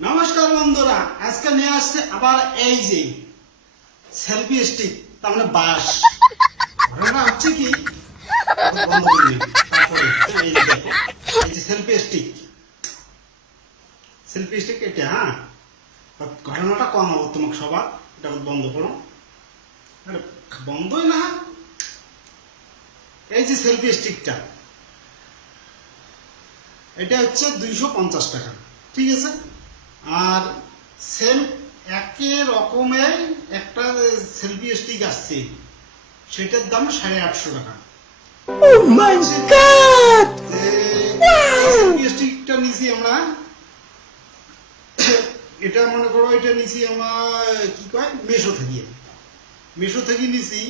নমস্কার বন্ধুরা, আজকে নিয়ে আসছে আবার এই যে সেলফি স্টিক, তার মানে বাস। ঘটনা হচ্ছে কি, বন্ধ করে তারপরে এই যে দেখো, এই যে সেলফি স্টিক, সেলফি স্টিক এটা। হ্যাঁ, ঘটনাটা কম হবো তোমাকে সবার, এটা বন্ধ করো। আরে বন্ধই না। এই যে সেলফি স্টিকটা, এটা হচ্ছে 250 টাকা, ঠিক আছে। আর সেম একই রকমের একটা সেলফি স্টিক আসছে, সেটার দাম 850 টাকা। সেলফি স্টিকটা নিছি আমরা, এটা মনে করো এটা নিছি আমরা কি কয় মেশো থেকে নিছি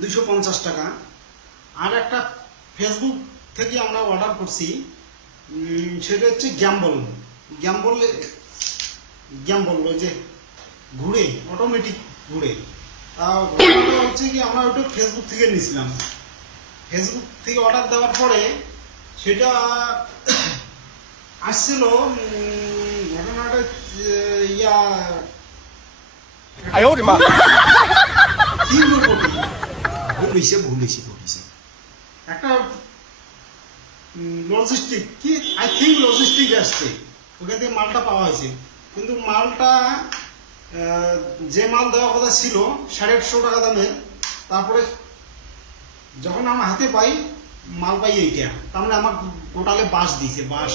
250 টাকা। আর একটা ফেসবুক থেকে আমরা অর্ডার করছি, সেটা হচ্ছে গ্যাম্বল। গ্যাম্বল গ্যাম্বল ওই যে ঘুরে, অটোমেটিক ঘুরে। ঘটনাটা হচ্ছে কি, আমরা ওটা ফেসবুক থেকে নিয়েছিলাম। ফেসবুক থেকে অর্ডার দেওয়ার পরে সেটা আসছিল, ঘটনাটা ইয়া ভুল হয়েছে একটা লজিস্টিক কি, আই থিঙ্ক লজিস্টিক আসছে, ওখান থেকে মালটা পাওয়া হয়েছে। কিন্তু মালটা যে মাল দেওয়ার কথা ছিল 850 টাকা দামের, তারপরে যখন আমার হাতে পাই মাল পাই এইটা, তার মানে আমার টোটালে বাস দিছে, বাস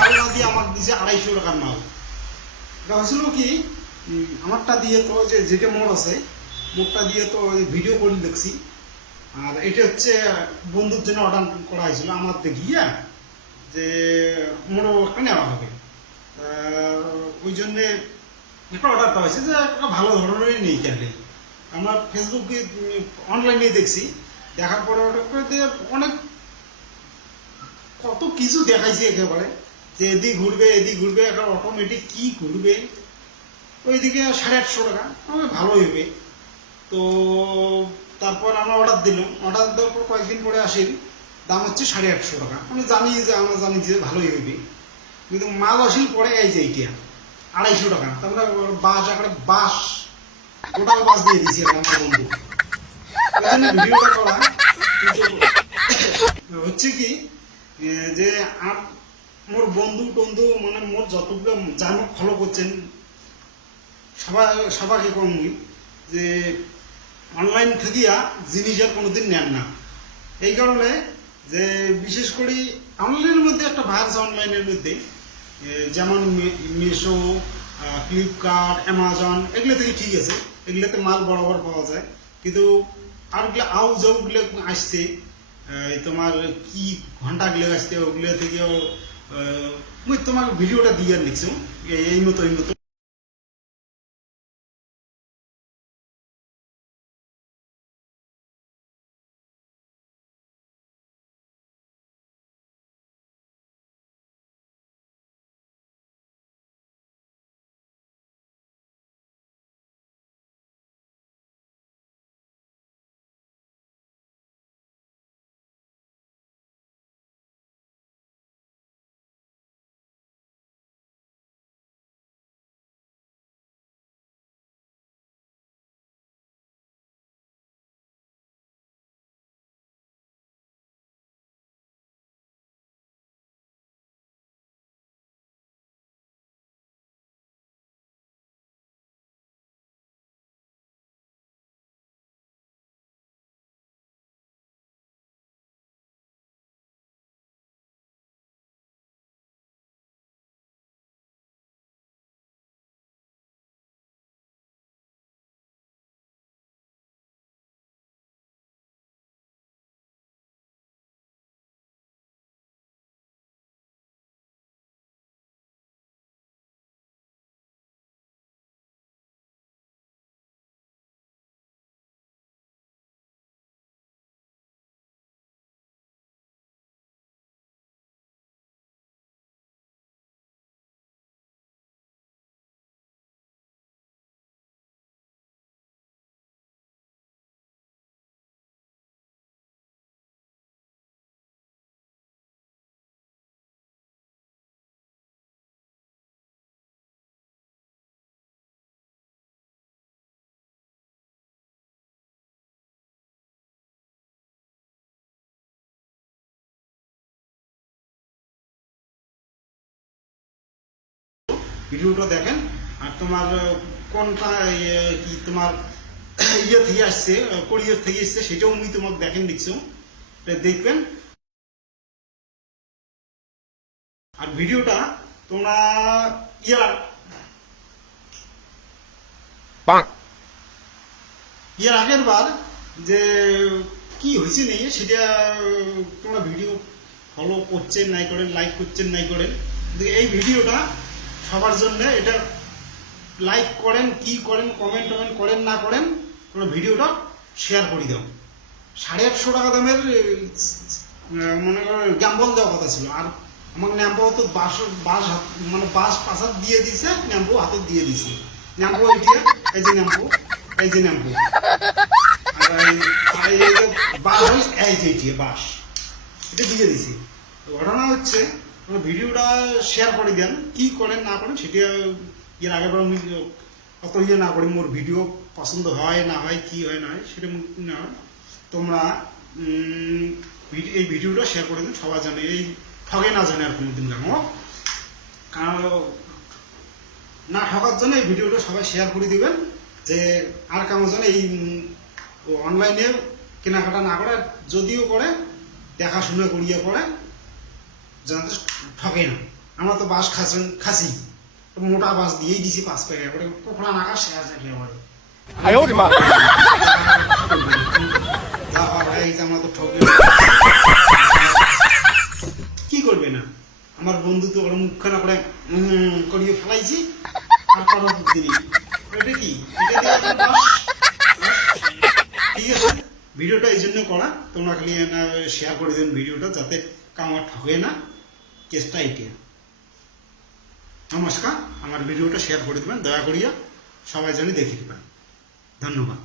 মাল না দিয়ে আমাকে দিছে 250 টাকার মাল। এটা হয়েছিল কি, আমারটা দিয়ে তো যেটা মোড় আছে, মোড়টা দিয়ে তো ভিডিও করে দেখছি। আর এটা হচ্ছে বন্ধুর জন্য অর্ডার করা হয়েছিল আমার দেখিয়া, যে মোড়ও একটা নেওয়া হবে, ওই জন্যে একটা অর্ডার দেওয়া হয়েছে, যে একটা ভালো ধরনেরই নেই কেন। আমরা ফেসবুকে অনলাইনে দেখছি, দেখার পরে অর্ডার করে দিয়ে অনেক কত কিছু দেখাইছে একেবারে, যে এদিক ঘুরবে একটা অটোমেটিক কি ঘুরবে, ওইদিকে 850 টাকা, আমাকে ভালো হইবে। তো তারপর আমরা অর্ডার দিলাম, অর্ডার দেওয়ার পর কয়েকদিন পরে আসি, দাম হচ্ছে 850 টাকা। আমরা জানি যে ভালোই হইবে, কিন্তু মাল আসিল পরে এই যে এইটা 250 টাকা। তারপরে বাস একটা বাস, টোটাল বাস দিয়ে দিয়েছি আমার বন্ধু। ভিডিওটা করা কিন্তু হচ্ছে কি, যে আর মোর বন্ধু টন্ধু মানে মোর যতগুলো যারা ফলো করছেন সবাইকে কম, যে অনলাইন থেকিয়া জিনিস আর কোনোদিন নেন না। এই কারণে যে বিশেষ করে অনলাইনের মধ্যে একটা ভার্স, অনলাইনের মধ্যে যেমন মিশো, ফ্লিপকার্ট, অ্যামাজন, এগুলো থেকে ঠিক আছে, এগুলোতে মাল বরাবর পাওয়া যায়। কিন্তু আরগুলো যেগুলো আসছে, তোমার কি ঘন্টাগুলো আসছে, ওগুলো থেকেও তোমার ভিডিওটা দিয়ে লিখছো এই মতো ভিডিওটা দেখেন। আর তোমার কোনটা কি তোমার থেকে আসছে, কোরিয়ার থেকে এসছে, সেটাও আমি তোমাকে দেখেন লিখছো, দেখবেন। আর ভিডিওটা তোমরা ইয়ার আগের বার যে কি হয়েছে নেই সেটা তোমরা ভিডিও ফলো করছেন নাই করেন, লাইক করছেন নাই করেন, এই ভিডিওটা সবার জন্য। এটা লাইক করেন কি করেন, কমেন্ট টমেন্ট করেন না করেন, তোমরা ভিডিওটা শেয়ার করে দাও। 850 টাকা দামের মনে করো গ্যাম্বল দেওয়ার কথা ছিল, আর আমার ন্যাম্পো তো মানে বাস পাশাত দিয়ে দিছে, ন্যাম্পো হাতত দিয়ে দিছে। ন্যাম্পো এই যে ন্যাম্পো, এই যে ন্যাম্পো, আর এই যে বাস, এই যে বাস, এটা দিয়ে দিছি। ঘটনা হচ্ছে ভিডিওটা শেয়ার করে দেন, কি করেন না করেন সেটা এর আগে আমি অত না করি। মোর ভিডিও পছন্দ হয় না হয়, কি হয় না হয় সেটা না হয়। তোমরা এই ভিডিওটা শেয়ার করে দিন, সবাই জানে, এই ঠগে না জানে আর কোনোদিন কেন, কারণ না ঠকার জন্য এই ভিডিওটা সবাই শেয়ার করে দিবেন, যে আর কেমন যেন এই অনলাইনে কেনাকাটা না করে, যদিও করে দেখাশোনা করিয়ে করে, যাতে ঠকে না। আমরা তো বাস খাসি মোটা বাস দিয়েই দিছি 5 টাকা করে, কোকড়া নাকা শেয়ার চাকরি করে আমরা তো ঠকে। কি করবে না, আমার বন্ধু তো ওরা মুখখানা করে করিয়ে ফেলাইছি, আর পরবর্তী এটা কি, ঠিক আছে। ভিডিওটা এই জন্য করা, তোমরা খালি শেয়ার করে দেবেন ভিডিওটা, যাতে কামার ঠকে না, কেসটা এইটা। নমস্কার, আমার ভিডিওটা শেয়ার করে দেবেন দয়া করিয়া, সবাই জানি দেখে দেবেন। ধন্যবাদ।